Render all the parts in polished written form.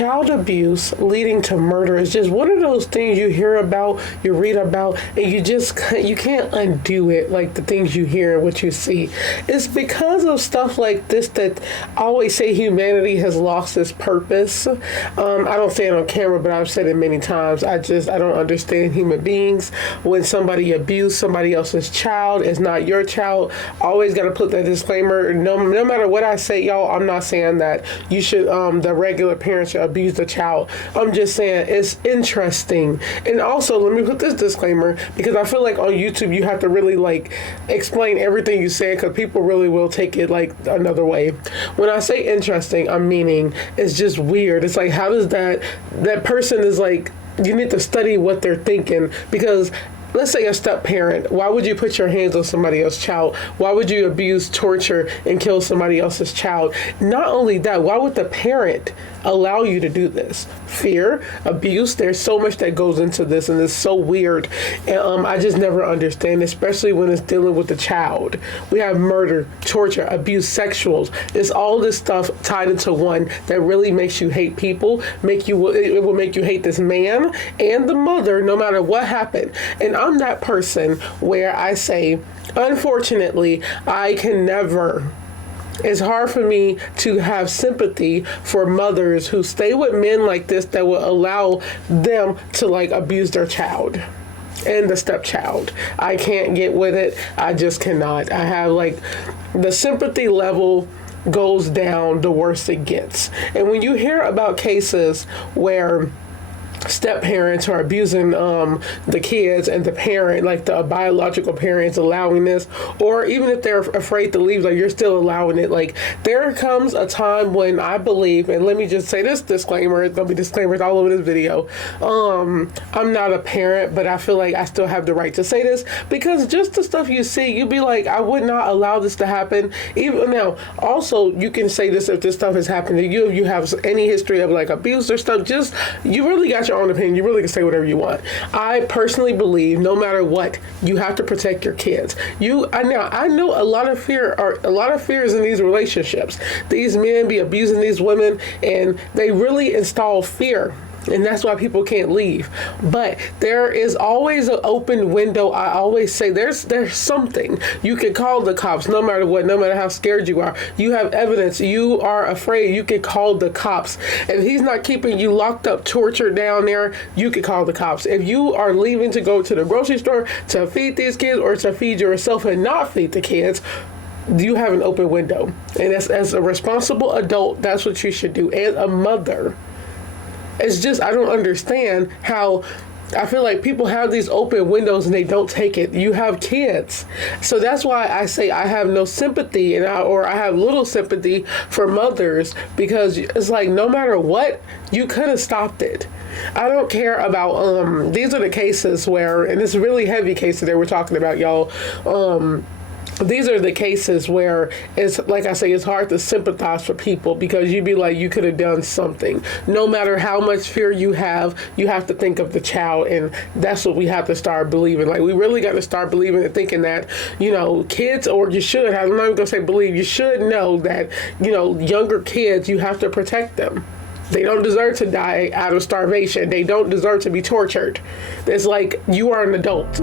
child abuse leading to murder is just one of those things you hear about, you read about, and you can't undo it, like the things you hear and what you see. It's because of stuff like this that I always say humanity has lost its purpose. I don't say it on camera, but I've said it many times. I don't understand human beings. When somebody abused somebody else's child, it's not your child. Always got to put that disclaimer. No matter what I say, y'all, I'm not saying that you should, the regular parents should abuse the child. I'm just saying it's interesting. And also, let me put this disclaimer, because I feel like on YouTube you have to really like explain everything you say, because people really will take it like another way. When I say interesting, I'm meaning it's just weird. It's like, how does that person is like, you need to study what they're thinking, because let's say a step parent. Why would you put your hands on somebody else's child? Why would you abuse, torture, and kill somebody else's child? Not only that, why would the parent allow you to do this? Fear, abuse, there's so much that goes into this, and it's so weird. And I just never understand, especially when it's dealing with the child. We have murder, torture, abuse, sexuals. It's all this stuff tied into one that really makes you hate people, it will make you hate this man and the mother, no matter what happened. And I'm that person where I say, unfortunately, I can never. It's hard for me to have sympathy for mothers who stay with men like this that will allow them to like abuse their child and the stepchild. I can't get with it. I just cannot. I have like the sympathy level goes down the worse it gets. And when you hear about cases where step parents are abusing the kids, and the parent, like the biological parents, allowing this, or even if they're afraid to leave, like you're still allowing it. Like there comes a time when I believe, and let me just say this disclaimer, it's gonna be disclaimers all over this video. I'm not a parent, but I feel like I still have the right to say this, because just the stuff you see, you'd be like, I would not allow this to happen. Even now, also you can say this if this stuff has happened to you, if you have any history of like abuse or stuff, just you really got your own opinion. You really can say whatever you want. I personally believe no matter what, you have to protect your kids. I know a lot of fears in these relationships. These men be abusing these women, and they really install fear. And that's why people can't leave. But there is always an open window. I always say there's something. You can call the cops no matter what, no matter how scared you are. You have evidence. You are afraid. You can call the cops. If he's not keeping you locked up, tortured down there, you can call the cops. If you are leaving to go to the grocery store to feed these kids, or to feed yourself and not feed the kids, you have an open window. And as a responsible adult, that's what you should do. As a mother, it's just, I don't understand how I feel like people have these open windows and they don't take it. You have kids. So that's why I say I have no sympathy, or I have little sympathy for mothers, because it's like no matter what, you could have stopped it. I don't care about, these are the cases where, and it's really heavy cases that we're talking about, y'all. These are the cases where it's like I say, it's hard to sympathize for people, because you'd be like, you could have done something. No matter how much fear you have to think of the child, and that's what we have to start believing. Like we really got to start believing and thinking that, kids, or you should, I'm not even gonna say believe, you should know that, younger kids, you have to protect them. They don't deserve to die out of starvation. They don't deserve to be tortured. It's like you are an adult.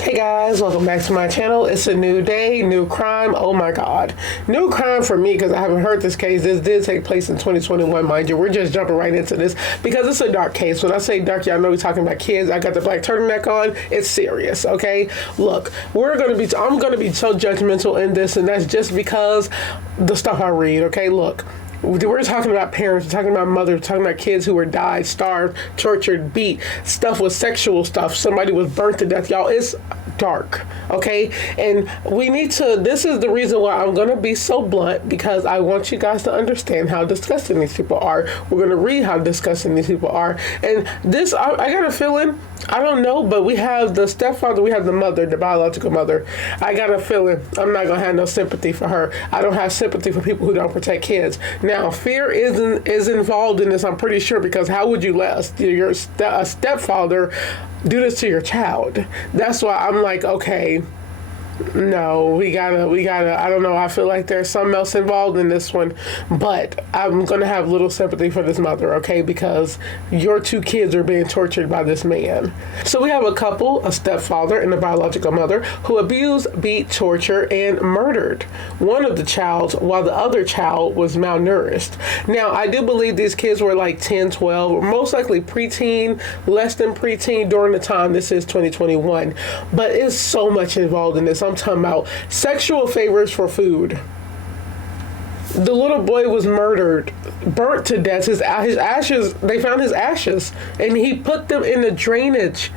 Hey guys, welcome back to my channel. It's a new day, new crime. Oh my God. New crime for me, because I haven't heard this case. This did take place in 2021, mind you. We're just jumping right into this because it's a dark case. When I say dark, y'all know we're talking about kids. I got the black turtleneck on. It's serious, okay? Look, I'm going to be so judgmental in this, and that's just because the stuff I read, okay? Look. We're talking about parents, we're talking about mothers, we're talking about kids who were died, starved, tortured, beat, stuff with sexual stuff. Somebody was burnt to death. Y'all, it's dark, okay? And we need to, this is the reason why I'm going to be so blunt, because I want you guys to understand how disgusting these people are. We're going to read how disgusting these people are. And this, I got a feeling I don't know, but we have the stepfather, we have the mother, the biological mother. I got a feeling I'm not gonna have no sympathy for her. I don't have sympathy for people who don't protect kids. Now, fear is involved in this. I'm pretty sure, because how would you let a stepfather do this to your child? That's why I'm like, okay. No, we gotta, I don't know, I feel like there's something else involved in this one, but I'm gonna have little sympathy for this mother, okay, because your two kids are being tortured by this man. So we have a couple, a stepfather and a biological mother, who abused, beat, tortured, and murdered one of the childs while the other child was malnourished. Now, I do believe these kids were like 10, 12, or most likely preteen, less than preteen during the time. This is 2021, but it's so much involved in this. I'm talking about sexual favors for food. The little boy was murdered, burnt to death. His ashes, they found his ashes, and he put them in the drainage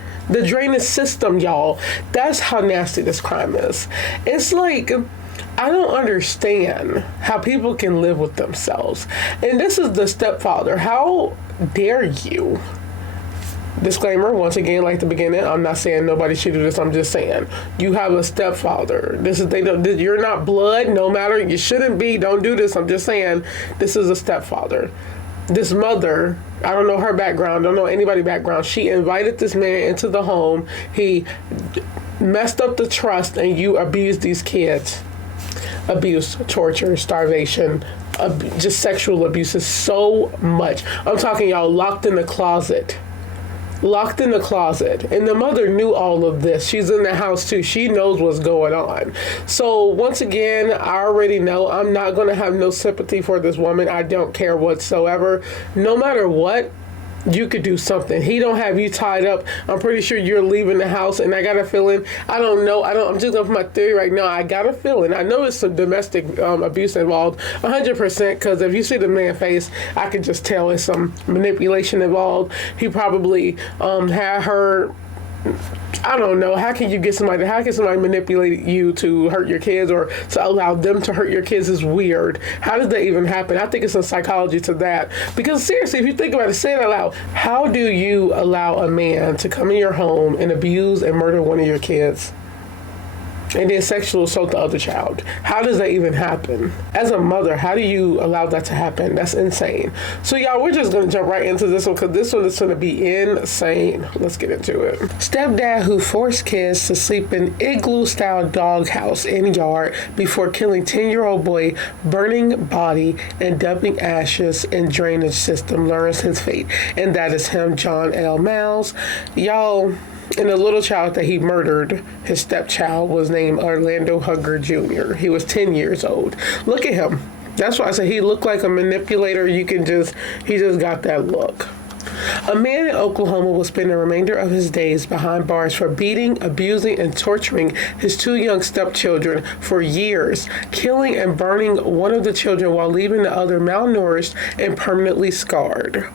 system, y'all. That's how nasty this crime is. It's like, I don't understand how people can live with themselves. And this is the stepfather. How dare you? Disclaimer, once again, like the beginning, I'm not saying nobody should do this. I'm just saying you have a stepfather. You're not blood, no matter. You shouldn't be. Don't do this. I'm just saying this is a stepfather. This mother, I don't know her background. Don't know anybody's background. She invited this man into the home. He messed up the trust, and you abused these kids. Abuse, torture, starvation, just sexual abuse is so much. I'm talking y'all locked in the closet. And the mother knew all of this. She's in the house too. She knows what's going on. So once again, I already know I'm not going to have no sympathy for this woman. I don't care whatsoever. No matter what, you could do something. He don't have you tied up. I'm pretty sure you're leaving the house, and I got a feeling, I don't know, I'm just going for my theory right now. I got a feeling, I know it's some domestic abuse involved, 100%, because if you see the man's face, I can just tell it's some manipulation involved. He probably had her, I don't know, how can somebody manipulate you to hurt your kids or to allow them to hurt your kids is weird. How does that even happen? I think it's some psychology to that. Because seriously, if you think about it, say it out loud. How do you allow a man to come in your home and abuse and murder one of your kids? And then sexual assault the other child. How does that even happen? As a mother, how do you allow that to happen? That's insane. So y'all, we're just going to jump right into this one because this one is going to be insane. Let's get into it. Stepdad who forced kids to sleep in igloo-style doghouse in yard before killing 10-year-old boy, burning body, and dumping ashes in drainage system learns his fate. And that is him, John L. Miles. Y'all... And the little child that he murdered, his stepchild, was named Orlando Hugger Jr. He was 10 years old. Look at him. That's why I said he looked like a manipulator. He just got that look. A man in Oklahoma will spend the remainder of his days behind bars for beating, abusing, and torturing his two young stepchildren for years, killing and burning one of the children while leaving the other malnourished and permanently scarred.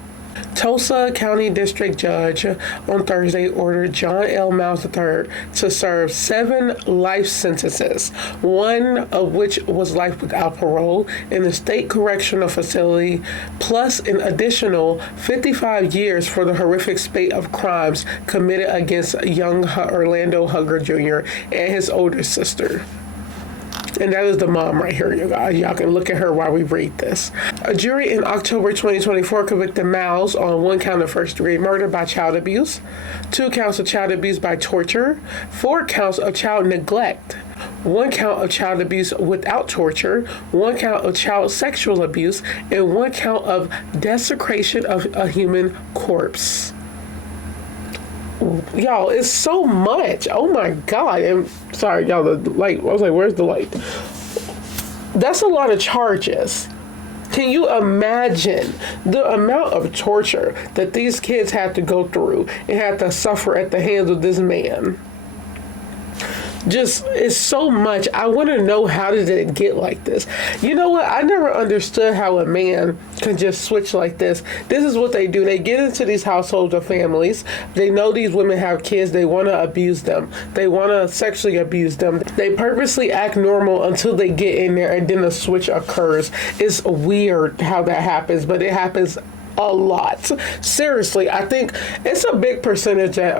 Tulsa County District Judge on Thursday ordered John L. Miles III to serve 7 life sentences, one of which was life without parole in the state correctional facility, plus an additional 55 years for the horrific spate of crimes committed against young Orlando Hugger Jr. and his older sister. And that is the mom right here, you guys. Y'all can look at her while we read this. A jury in October 2024 convicted Miles on 1 count of first-degree murder by child abuse, 2 counts of child abuse by torture, 4 counts of child neglect, 1 count of child abuse without torture, 1 count of child sexual abuse, and 1 count of desecration of a human corpse. Y'all, it's so much. Oh my God. And sorry, y'all, the light. I was like, where's the light? That's a lot of charges. Can you imagine the amount of torture that these kids had to go through and had to suffer at the hands of this man? Just, it's so much. I want to know, how did it get like this? You know what? I never understood how a man can just switch like this. This is what they do. They get into these households or families. They know these women have kids. They want to abuse them. They want to sexually abuse them. They purposely act normal until they get in there, and then a switch occurs. It's weird how that happens, but it happens a lot. Seriously, I think it's a big percentage that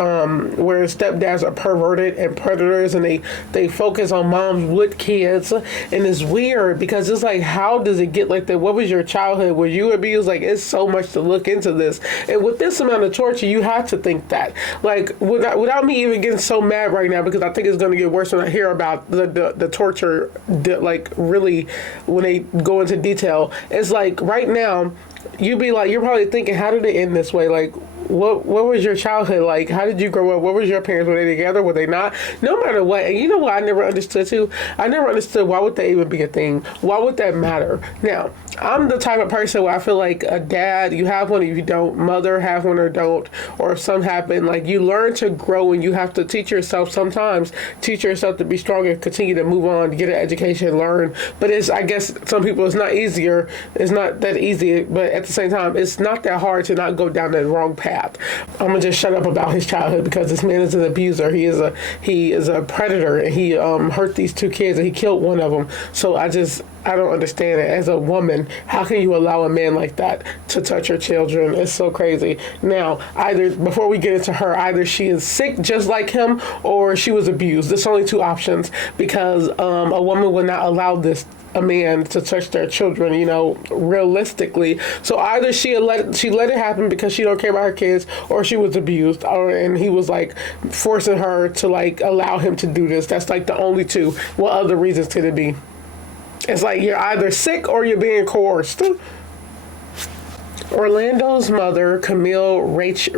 where stepdads are perverted and predators, and they focus on moms with kids, and it's weird because it's like, how does it get like that? What was your childhood? Were you abused? Like, it's so much to look into this, and with this amount of torture, you have to think that. Like, without me even getting so mad right now, because I think it's going to get worse when I hear about the torture, like really when they go into detail. It's like right now, you'd be like, you're probably thinking, how did it end this way? Like, what was your childhood like? How did you grow up? What was your parents? Were they together? Were they not? No matter what. And you know what I never understood too? I never understood, why would that even be a thing? Why would that matter? Now, I'm the type of person where I feel like a dad, you have one, if you don't, mother, have one or don't, or if something happened, like, you learn to grow, and you have to teach yourself sometimes, teach yourself to be strong and continue to move on, get an education, learn. But it's, I guess some people, it's not easier. It's not that easy, but at the same time, it's not that hard to not go down the wrong path. I'm gonna just shut up about his childhood, because this man is an abuser. He is a predator, and he hurt these two kids, and he killed one of them. So I don't understand it. As a woman, how can you allow a man like that to touch your children? It's so crazy. Now, either, before we get into her, either she is sick just like him, or she was abused. There's only two options, because a woman would not allow a man to touch their children, realistically. So either she let it happen because she don't care about her kids, or she was abused, and he was like forcing her to like allow him to do this. That's like the only two. What other reasons could it be? It's like you're either sick or you're being coerced. Orlando's mother, Camille Reche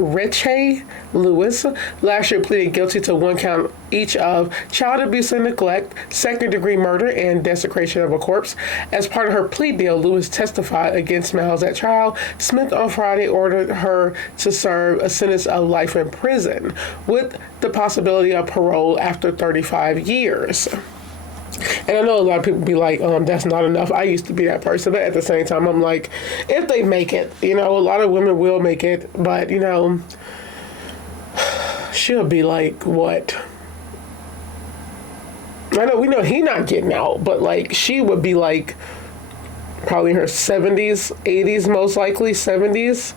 Lewis, last year pleaded guilty to one count each of child abuse and neglect, second-degree murder, and desecration of a corpse. As part of her plea deal, Lewis testified against Miles at trial. Smith on Friday ordered her to serve a sentence of life in prison, with the possibility of parole after 35 years. And I know a lot of people be like, that's not enough. I used to be that person, but at the same time, I'm like, if they make it, a lot of women will make it, but, she'll be like, what? I know, we know he not getting out, but like, she would be like, probably in her 70s, 80s, most likely, 70s.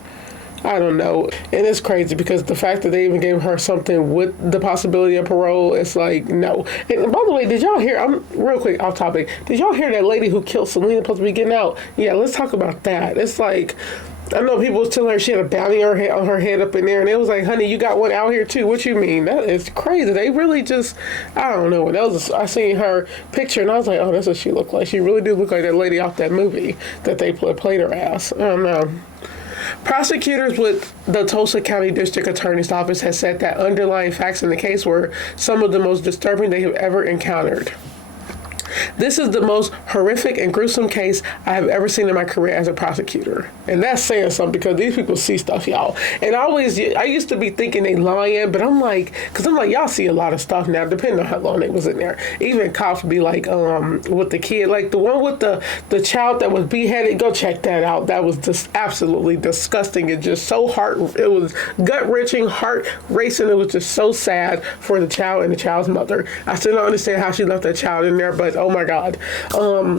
I don't know. And it's crazy because the fact that they even gave her something with the possibility of parole, it's like, no. And by the way, did y'all hear, I'm real quick off topic, did y'all hear that lady who killed Selena supposed to be getting out? Yeah, let's talk about that. It's like, I know people was telling her she had a bounty on her head up in there, and it was like, honey, you got one out here too. What you mean? That is crazy. They really just, I don't know. I seen her picture, and I was like, oh, that's what she looked like. She really did look like that lady off that movie that they played her ass. I don't know. Prosecutors with the Tulsa County District Attorney's Office has said that underlying facts in the case were some of the most disturbing they have ever encountered. This is the most horrific and gruesome case I have ever seen in my career as a prosecutor. And that's saying something, because these people see stuff, y'all. And I used to be thinking they lying, but I'm like, y'all see a lot of stuff now, depending on how long they was in there. Even cops be like, with the kid, like the one with the child that was beheaded, go check that out. That was just absolutely disgusting. It just so it was gut-wrenching, heart-racing. It was just so sad for the child and the child's mother. I still don't understand how she left that child in there, but oh my God.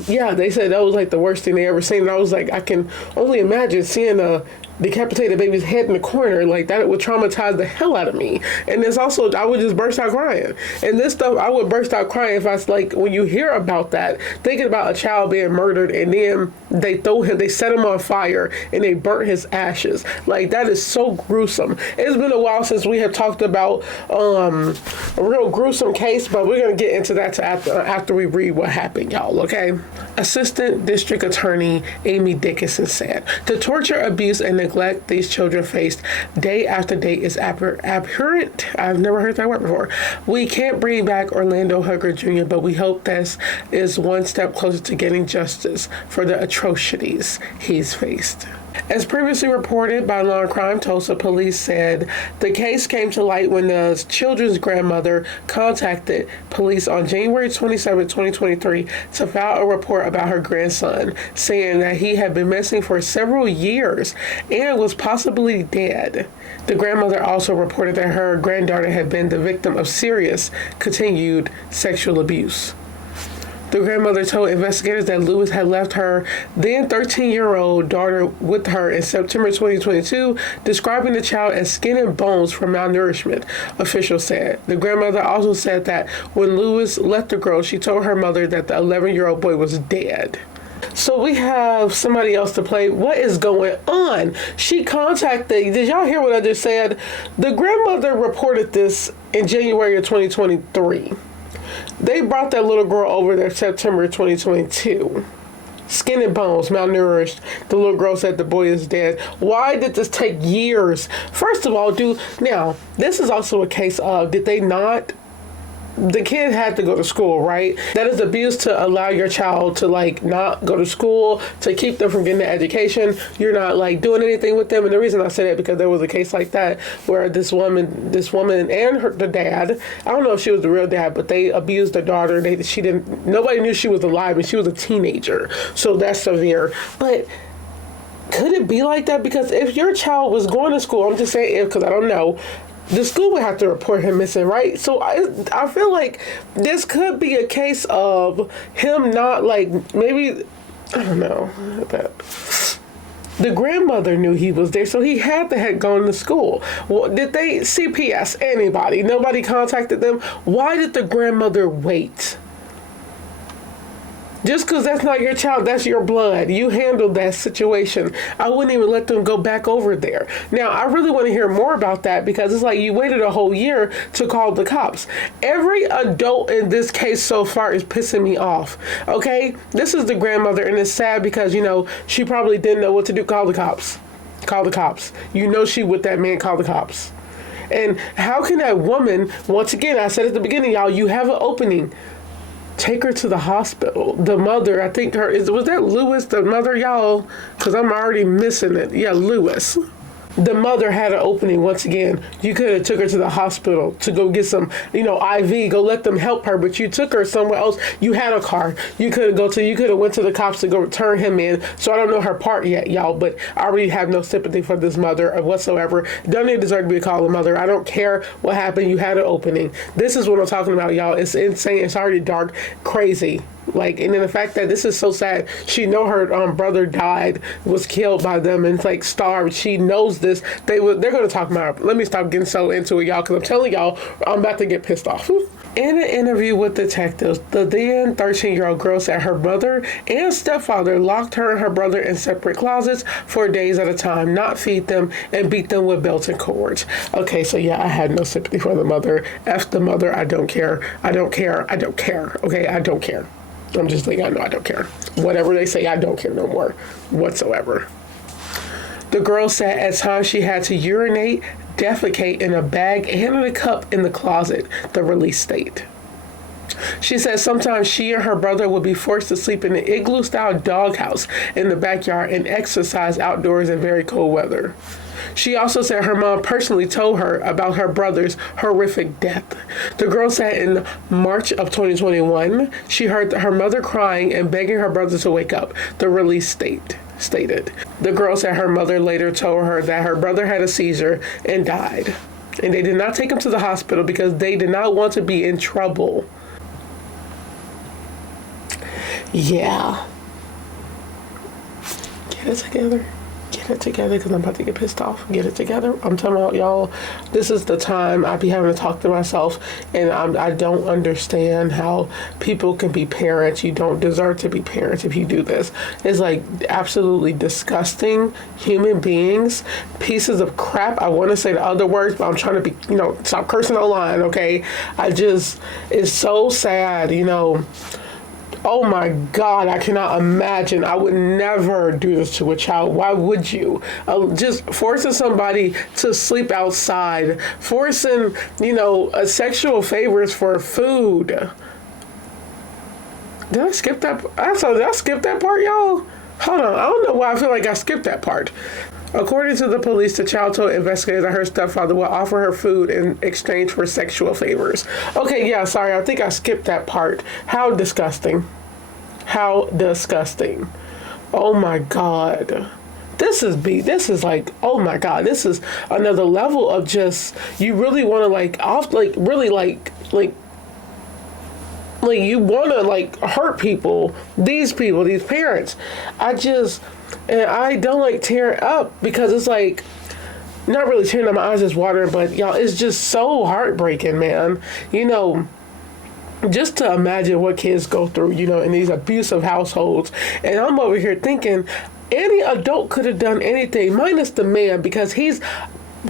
Yeah, they said that was like the worst thing they ever seen. And I was like, I can only imagine seeing a decapitated baby's head in the corner. Like, that would traumatize the hell out of me. And there's also, I would just burst out crying. And this stuff, I would burst out crying if I was like, when you hear about that, thinking about a child being murdered, and then they set him on fire and they burnt his ashes. Like, that is so gruesome. It's been a while since we have talked about a real gruesome case, but we're going to get into that after we read what happened, y'all, okay? Assistant District Attorney Amy Dickinson said, the torture, abuse, and neglect these children faced day after day is abhorrent. I've never heard that word before. We can't bring back Orlando Hugger Jr., but we hope this is one step closer to getting justice for the atrocities he's faced. As previously reported by Law and Crime, Tulsa police said the case came to light when the children's grandmother contacted police on January 27, 2023 to file a report about her grandson, saying that he had been missing for several years and was possibly dead. The grandmother also reported that her granddaughter had been the victim of serious, continued sexual abuse. The grandmother told investigators that Lewis had left her then 13-year-old daughter with her in September 2022, describing the child as skin and bones from malnourishment, officials said. The grandmother also said that when Lewis left the girl, she told her mother that the 11-year-old boy was dead. So we have somebody else to play. What is going on? She contacted, did y'all hear what I just said? The grandmother reported this in January of 2023. They brought that little girl over there September 2022. Skin and bones, malnourished. The little girl said the boy is dead. Why did this take years? First of all, now, this is also a case of, did they not, the kid had to go to school, right? That is abuse to allow your child to not go to school, to keep them from getting the education. You're not doing anything with them. And the reason I say that because there was a case like that where this woman and the dad, I don't know if she was the real dad, but they abused the daughter. Nobody knew she was alive and she was a teenager. So that's severe. But could it be like that? Because if your child was going to school, I'm just saying if, because I don't know, the school would have to report him missing, right? So I feel like this could be a case of him not maybe, I don't know. The grandmother knew he was there, so he had to have gone to school. Well, did they, CPS, anybody, nobody contacted them? Why did the grandmother wait? Just because that's not your child, that's your blood. You handled that situation. I wouldn't even let them go back over there. Now, I really want to hear more about that because it's like you waited a whole year to call the cops. Every adult in this case so far is pissing me off, okay? This is the grandmother, and it's sad because, she probably didn't know what to do. Call the cops. Call the cops. She with that man, call the cops. And how can that woman, once again, I said at the beginning, y'all, you have an opening. Take her to the hospital. The mother, I think was that Lewis, the mother, y'all? Because I'm already missing it. Yeah, Lewis. The mother had an opening once again. You could have took her to the hospital to go get some, IV, go let them help her, but you took her somewhere else. You had a car. You could have went to the cops to go turn him in. So I don't know her part yet, y'all, but I really have no sympathy for this mother whatsoever. Don't even deserve to be called a mother. I don't care what happened. You had an opening. This is what I'm talking about, y'all. It's insane. It's already dark, crazy. And then the fact that this is so sad. She know her brother died, was killed by them, and starved. She knows this. They're going to talk about it. Let me stop getting so into it, y'all, because I'm telling y'all, I'm about to get pissed off. In an interview with detectives, the then 13-year-old girl said her mother and stepfather locked her and her brother in separate closets for days at a time, not feed them, and beat them with belts and cords. Okay, so yeah, I had no sympathy for the mother. F the mother, I don't care. I don't care. I don't care. Okay, I don't care. I'm just I know I don't care. Whatever they say, I don't care no more whatsoever. The girl said at times she had to urinate, defecate in a bag and in a cup in the closet, the release state. She said sometimes she and her brother would be forced to sleep in an igloo-style doghouse in the backyard and exercise outdoors in very cold weather. She also said her mom personally told her about her brother's horrific death. The girl said in March of 2021, she heard her mother crying and begging her brother to wake up, the release stated. The girl said her mother later told her that her brother had a seizure and died. And they did not take him to the hospital because they did not want to be in trouble. Yeah. Get it together. Get it together because I'm about to get pissed off. Get it together. I'm telling y'all, this is the time I be having to talk to myself, and I don't understand how people can be parents. You don't deserve to be parents if you do this. It's absolutely disgusting. Human beings, pieces of crap. I want to say the other words, but I'm trying to be, stop cursing online, okay? It's so sad, Oh my God, I cannot imagine. I would never do this to a child. Why would you? Just forcing somebody to sleep outside, forcing, sexual favors for food. Did I skip that? Did I skip that part, y'all? Hold on. I don't know why I feel like I skipped that part. According to the police, the child told investigators that her stepfather will offer her food in exchange for sexual favors. Okay, yeah, sorry, I think I skipped that part. How disgusting. How disgusting. Oh my God. This is oh my God, this is another level of just, you really want to Like, you want to, like, hurt these people, these parents. And I don't like tearing up because it's like, not really tearing up, my eyes is watering, but y'all, it's just so heartbreaking, man. You know, just to imagine what kids go through, you know, in these abusive households. And I'm over here thinking, any adult could have done anything, minus the man, because he's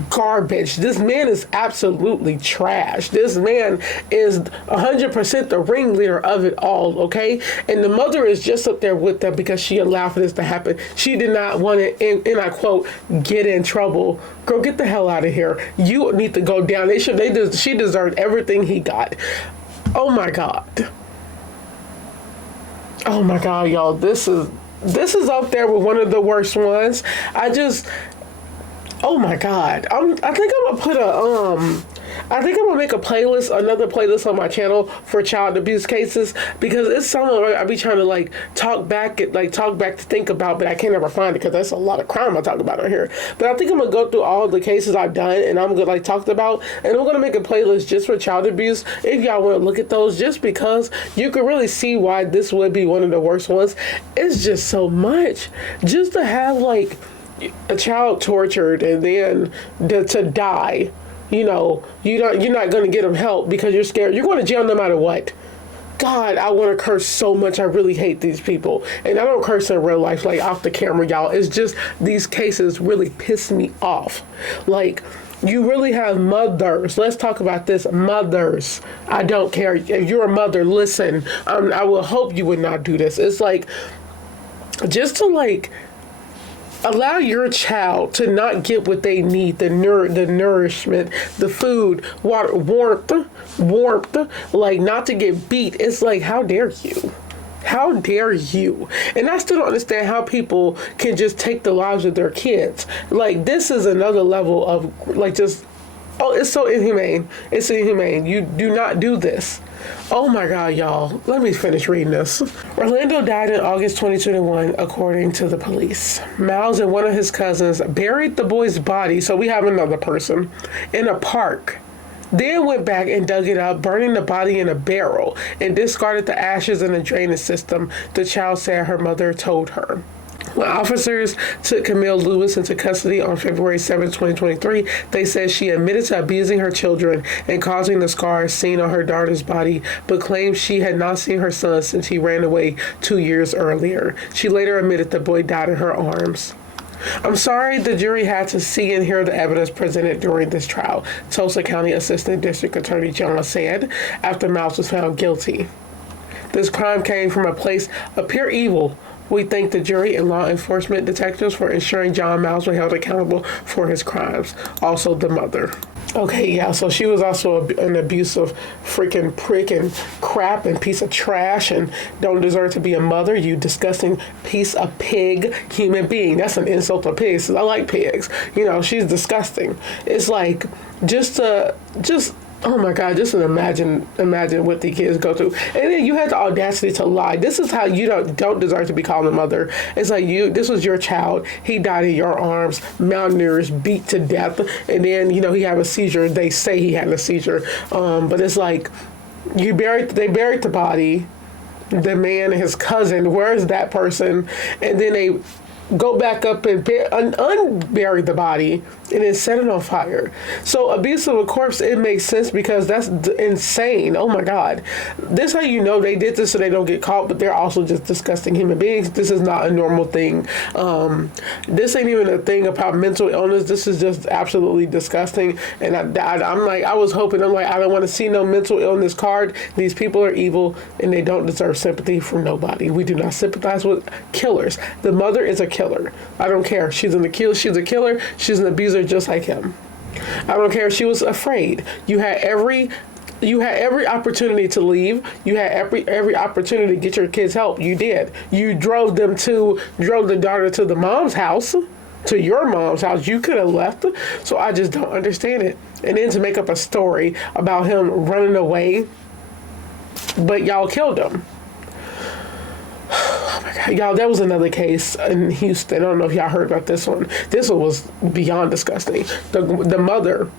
garbage. This man is absolutely trash. This man is 100% the ringleader of it all, okay? And the mother is just up there with them because she allowed for this to happen. She did not want to, and I quote, get in trouble. Girl, get the hell out of here. You need to go down. She deserved everything he got. Oh my God. Oh my God, y'all. This is up there with one of the worst ones. Oh my God. I think I'm gonna make another playlist on my channel for child abuse cases, because it's something I be trying to like talk back to think about, but I can't ever find it because that's a lot of crime I talk about on here. But I think I'm gonna go through all the cases I've done and I'm gonna like talk about, and I'm gonna make a playlist just for child abuse if y'all want to look at those, just because you can really see why this would be one of the worst ones. It's just so much. Just to have like a child tortured and then to die, you know, you're not going to get them help because you're scared. You're going to jail no matter what. God, I want to curse so much. I really hate these people. And I don't curse in real life, like off the camera, y'all. It's just these cases really piss me off. Like, you really have mothers. Let's talk about this. Mothers. I don't care. If you're a mother, listen. I will hope you would not do this. It's like, just to like, allow your child to not get what they need, the nourishment, the food, water, warmth, like not to get beat. It's like, how dare you? How dare you? And I still don't understand how people can just take the lives of their kids. Like, this is another level of like just, oh, it's so inhumane. It's inhumane. You do not do this. Oh my God, y'all. Let me finish reading this. Orlando died in August 2021, according to the police. Miles and one of his cousins buried the boy's body, so we have another person, in a park. Then went back and dug it up, burning the body in a barrel, and discarded the ashes in a drainage system, the child said her mother told her. When officers took Camille Lewis into custody on February 7, 2023, they said she admitted to abusing her children and causing the scars seen on her daughter's body, but claimed she had not seen her son since he ran away 2 years earlier. She later admitted the boy died in her arms. I'm sorry the jury had to see and hear the evidence presented during this trial, Tulsa County Assistant District Attorney John said after Miles was found guilty. This crime came from a place of pure evil. We thank the jury and law enforcement detectives for ensuring John Miles was held accountable for his crimes. Also, the mother. Okay, yeah, so she was also an abusive freaking prick and crap and piece of trash and don't deserve to be a mother, you disgusting piece of pig human being. That's an insult to pigs. I like pigs. You know, she's disgusting. It's like, oh my God, just imagine what the kids go through. And then you had the audacity to lie. This is how you don't deserve to be called a mother. It's like this was your child. He died in your arms, malnourished, beat to death. And then, you know, he had a seizure. They say he had a seizure. But it's like, they buried the body, the man and his cousin. Where is that person? And then they go back up and unbury the body and then set it on fire. So abuse of a corpse, it makes sense because that's insane. Oh my God. This is how you know they did this so they don't get caught, but they're also just disgusting human beings. This is not a normal thing. This ain't even a thing about mental illness. This is just absolutely disgusting. And I was hoping, I don't want to see no mental illness card. These people are evil and they don't deserve sympathy from nobody. We do not sympathize with killers. The mother is a killer. I don't care. She's a killer. She's an abuser just like him. I don't care if she was afraid. You had every opportunity to leave. You had every opportunity to get your kids help. You did. You drove the daughter to the mom's house, to your mom's house. You could have left. So I just don't understand it. And then to make up a story about him running away, but y'all killed him. Oh my God, y'all, there was another case in Houston. I don't know if y'all heard about this one. This one was beyond disgusting. The mother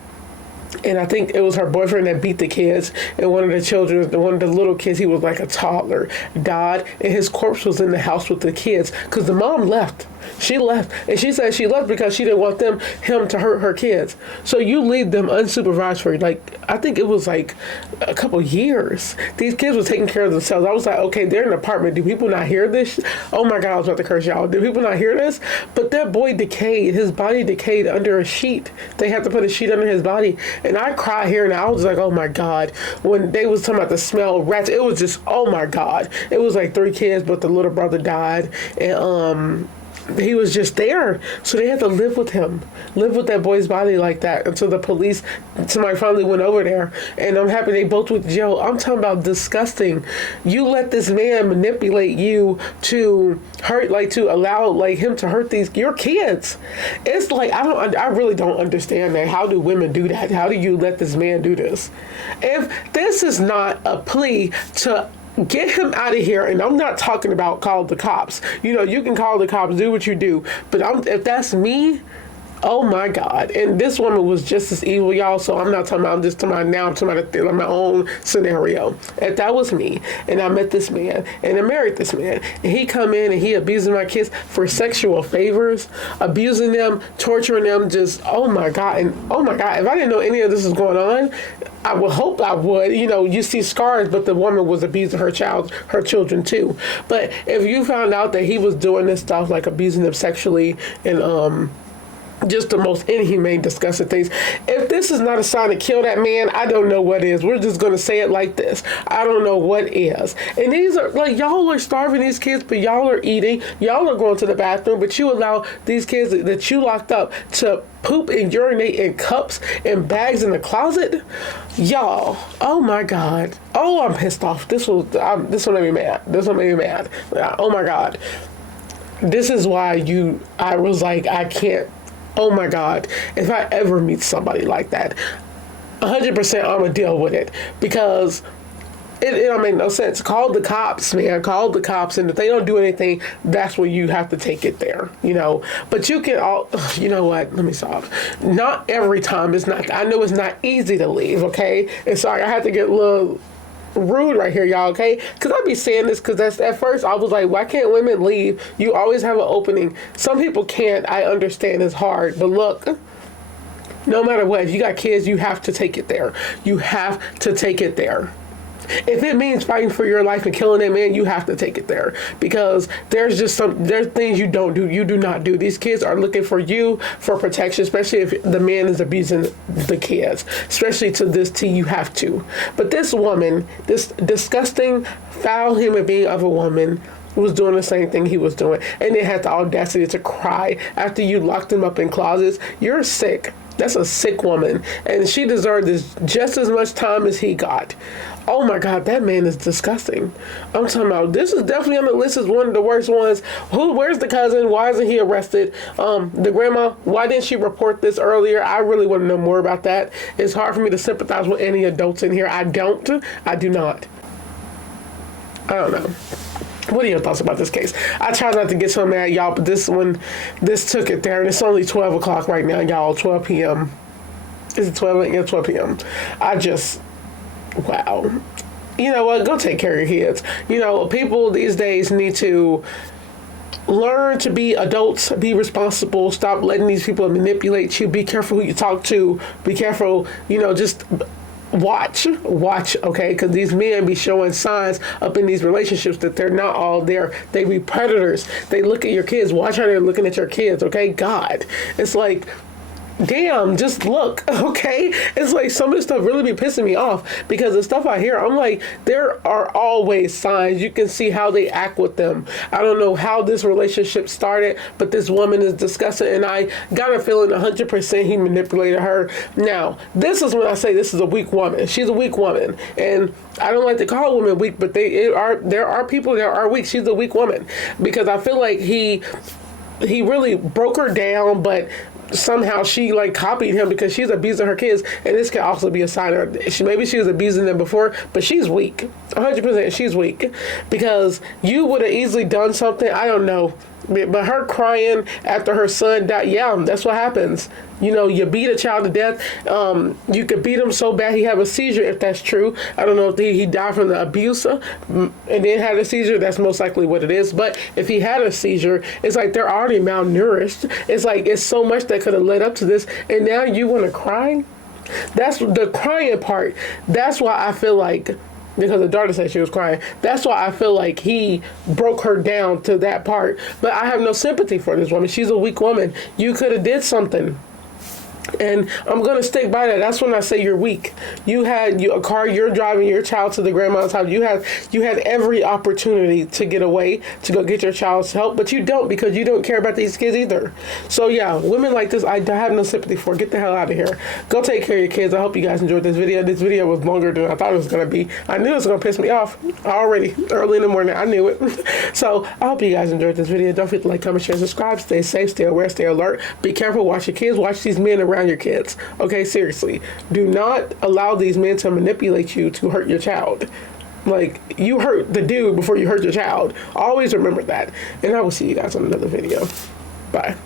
And I think it was her boyfriend that beat the kids. And one of the children, one of the little kids, he was like a toddler, died. And his corpse was in the house with the kids because the mom left. She left. And she said she left because she didn't want him to hurt her kids. So you leave them unsupervised for, like, I think it was like a couple years. These kids were taking care of themselves. I was like, okay, they're in an apartment. Do people not hear this? Oh my God, I was about to curse y'all. Do people not hear this? But that boy decayed. His body decayed under a sheet. They had to put a sheet under his body. And I cried here and I was like, oh my God. When they was talking about the smell of rats, it was just, oh my God. It was like 3 kids, but the little brother died. And he was just there. So they had to live with him, live with that boy's body like that until the police, somebody finally went over there. And I'm happy they both went to jail. I'm talking about disgusting. You let this man manipulate you to hurt, like to allow like him to hurt your kids. It's like, I really don't understand that. How do women do that? How do you let this man do this? If this is not a plea to get him out of here, and I'm not talking about call the cops. You know, you can call the cops, do what you do. But if that's me, oh my God. And this woman was just as evil, y'all. So I'm not talking about, I'm just talking about now, I'm talking about my own scenario. If that was me, and I met this man, and I married this man, and he come in and he abusing my kids for sexual favors, abusing them, torturing them, just, oh my God. And oh my God, if I didn't know any of this was going on, I would hope I would. You know, you see scars, but the woman was abusing her children too. But if you found out that he was doing this stuff, like abusing them sexually and just the most inhumane, disgusting things. If this is not a sign to kill that man, I don't know what is. We're just going to say it like this. I don't know what is. And these are, like, y'all are starving these kids, but y'all are eating. Y'all are going to the bathroom, but you allow these kids that you locked up to poop and urinate in cups and bags in the closet. Y'all, oh my God. Oh, I'm pissed off. This one made me mad. This one made me mad. Oh my God. This is why I was like, I can't. Oh my God, if I ever meet somebody like that, 100% I'm going to deal with it because it don't make no sense. Call the cops, man. Call the cops. And if they don't do anything, that's when you have to take it there, you know. But you can you know what? Let me stop. Not every time. I know it's not easy to leave, okay? And sorry, I had to get a little rude right here, y'all, okay? Because I be saying this because that's at first I was like, why can't women leave? You always have an opening. Some people can't. I understand it's hard, but look, no matter what, if you got kids, you have to take it there. You have to take it there. If it means fighting for your life and killing that man, you have to take it there because there's things you don't do. You do not do. These kids are looking for you for protection, especially if the man is abusing the kids, especially to this T, you have to. But this woman, this disgusting, foul human being of a woman, was doing the same thing he was doing. And they had the audacity to cry after you locked him up in closets. You're sick. That's a sick woman. And she deserved this just as much time as he got. Oh my God, that man is disgusting. I'm talking about, this is definitely on the list as one of the worst ones. Where's the cousin? Why isn't he arrested? The grandma, why didn't she report this earlier? I really want to know more about that. It's hard for me to sympathize with any adults in here. I do not. I don't know. What are your thoughts about this case? I try not to get so mad, y'all, but this took it there, and it's only 12 o'clock right now, y'all, 12 p.m. Is it 12? Yeah, 12 p.m. Wow. You know what? Go take care of your kids. You know, people these days need to learn to be adults, be responsible, stop letting these people manipulate you. Be careful who you talk to. Be careful, you know, just watch, okay? Because these men be showing signs up in these relationships that they're not all there. They be predators. They look at your kids. Watch how they're looking at your kids, okay? God. It's like, damn, just look, okay? It's like some of this stuff really be pissing me off because the stuff I hear, I'm like, there are always signs. You can see how they act with them. I don't know how this relationship started, but this woman is disgusting, and I got a feeling 100% he manipulated her. Now, this is when I say this is a weak woman. She's a weak woman, and I don't like to call women weak, but there are people that are weak. She's a weak woman because I feel like he really broke her down, but somehow she like copied him because she's abusing her kids, and this could also be a sign of maybe she was abusing them before, but she's weak. 100% she's weak because you would have easily done something. I don't know. But her crying after her son died, yeah, that's what happens. You know, you beat a child to death. You could beat him so bad he have a seizure, if that's true. I don't know if he died from the abuse and then had a seizure. That's most likely what it is. But if he had a seizure, it's like they're already malnourished. It's like it's so much that could have led up to this. And now you want to cry? That's the crying part. That's why I feel like, because the daughter said she was crying, that's why I feel like he broke her down to that part. But I have no sympathy for this woman. She's a weak woman. You could have did something. And I'm going to stick by that. That's when I say you're weak. You had a car, you're driving your child to the grandma's house. You had every opportunity to get away, to go get your child's help, but you don't, because you don't care about these kids either. So yeah, women like this, I have no sympathy for. Get the hell out of here. Go take care of your kids. I hope you guys enjoyed this video. This video was longer than I thought it was going to be. I knew it was going to piss me off already early in the morning. I knew it. So I hope you guys enjoyed this video. Don't forget to like, comment, share, subscribe. Stay safe, stay aware, stay alert. Be careful. Watch your kids. Watch these men around your kids. Okay, seriously. Do not allow these men to manipulate you to hurt your child. Like, you hurt the dude before you hurt your child. Always remember that. And I will see you guys on another video. Bye.